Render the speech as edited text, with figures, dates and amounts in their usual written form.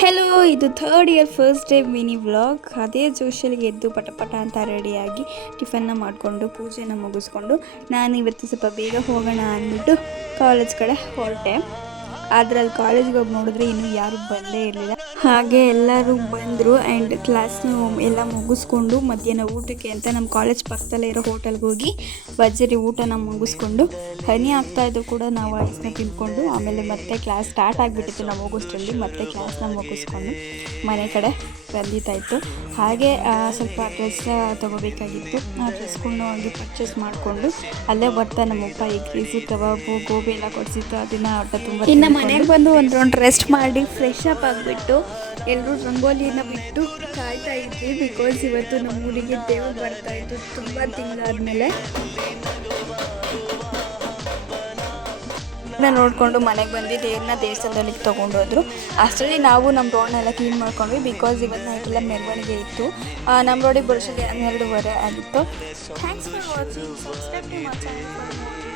Hello, ಇದು third year first day mini vlog. ಅದೇ ಜೋಶಲ್ಲಿಗೆ ಎದ್ದು ಪಟ ಅಂತ ರೆಡಿಯಾಗಿ ಟಿಫನ್ನ ಮಾಡಿಕೊಂಡು ಪೂಜೆನ ಮುಗಿಸ್ಕೊಂಡು ನಾನು ಇವತ್ತು ಸ್ವಲ್ಪ ಬೇಗ ಹೋಗೋಣ ಅಂದ್ಬಿಟ್ಟು ಕಾಲೇಜ್ ಕಡೆ ಹೊರಟೆ. ಆದರೆ ಅಲ್ಲಿ ಕಾಲೇಜ್ಗೆ ಹೋಗಿ ನೋಡಿದ್ರೆ ಇನ್ನೂ ಯಾರೂ ಬಂದೇ ಇರಲಿಲ್ಲ. ಹಾಗೆ ಎಲ್ಲರೂ ಬಂದರು ಆ್ಯಂಡ್ ಕ್ಲಾಸ್ನ ಎಲ್ಲ ಮುಗಿಸ್ಕೊಂಡು ಮಧ್ಯಾಹ್ನ ಊಟಕ್ಕೆ ಅಂತ ನಮ್ಮ ಕಾಲೇಜ್ ಪಕ್ಕದಲ್ಲೇ ಇರೋ ಹೋಟೆಲ್ಗೆ ಹೋಗಿ ಭರ್ಜರಿ ಊಟನ ಮುಗಿಸ್ಕೊಂಡು ಹನಿ ಆಗ್ತಾಯಿದ್ದು ಕೂಡ ನಾವು ಐಸ್ನ ತಿಂದ್ಕೊಂಡು ಆಮೇಲೆ ಮತ್ತೆ ಕ್ಲಾಸ್ ಸ್ಟಾರ್ಟ್ ಆಗಿಬಿಟ್ಟಿತ್ತು. ನಾವು ಹೋಗೋಷ್ಟರಲ್ಲಿ ಮತ್ತೆ ಕ್ಲಾಸ್ನ ಮುಗಿಸ್ಕೊಂಡು ಮನೆ ಕಡೆ ಬಂದಿತ್ತಾಯಿತು. ಹಾಗೆ ಸ್ವಲ್ಪ ಡ್ರೆಸ್ ತೊಗೋಬೇಕಾಗಿತ್ತು. ಆ ಡ್ರೆಸ್ಕೊಂಡು ಹೋಗಿ ಪರ್ಚೇಸ್ ಮಾಡಿಕೊಂಡು ಅಲ್ಲೇ ಬರ್ತಾ ನಮ್ಮಪ್ಪ ಎಗ್ ರೈಸು, ಕಬಾಬು, ಗೋಬಿ ಎಲ್ಲ ಕೊಡಿಸಿತ್ತು. ಅದನ್ನು ಹೊಟ್ಟ ತುಂಬ ಇನ್ನು ಮನೆಗೆ ಬಂದು ಒಂದು ರೌಂಡ್ ರೆಸ್ಟ್ ಮಾಡಿ ಫ್ರೆಶ್ ಅಪ್ ಆಗಿಬಿಟ್ಟು ಎಲ್ಲರೂ ರಂಗೋಲಿನ ಬಿಟ್ಟು ಕಾಯ್ತಾ ಇದ್ವಿ. ಬಿಕಾಸ್ ಇವತ್ತು ನಮ್ಮ ಊರಿಗೆ ದೇವರು ಬರ್ತಾಯಿತ್ತು ತುಂಬ ತಿಂಗಳಾದಮೇಲೆ. ನೋಡಿಕೊಂಡು ಮನೆಗೆ ಬಂದು ದೇವ್ರನ್ನ ದೇವಸ್ಥಾನದಲ್ಲಿ ತೊಗೊಂಡೋದ್ರು. ಅಷ್ಟರಲ್ಲಿ ನಾವು ನಮ್ಮ ರೋಡ್ನೆಲ್ಲ ಕ್ಲೀನ್ ಮಾಡ್ಕೊಂಡ್ವಿ. ಬಿಕಾಸ್ ಇವತ್ತು ನೈಟೆಲ್ಲ ಮೆರವಣಿಗೆ ಇತ್ತು. ನಮ್ಮ ರೋಡಿಗೆ ಬರೋಷ್ಟರಲ್ಲಿ 12:30 ಆಗಿತ್ತು. Thanks for watching. Subscribe to my channel for more.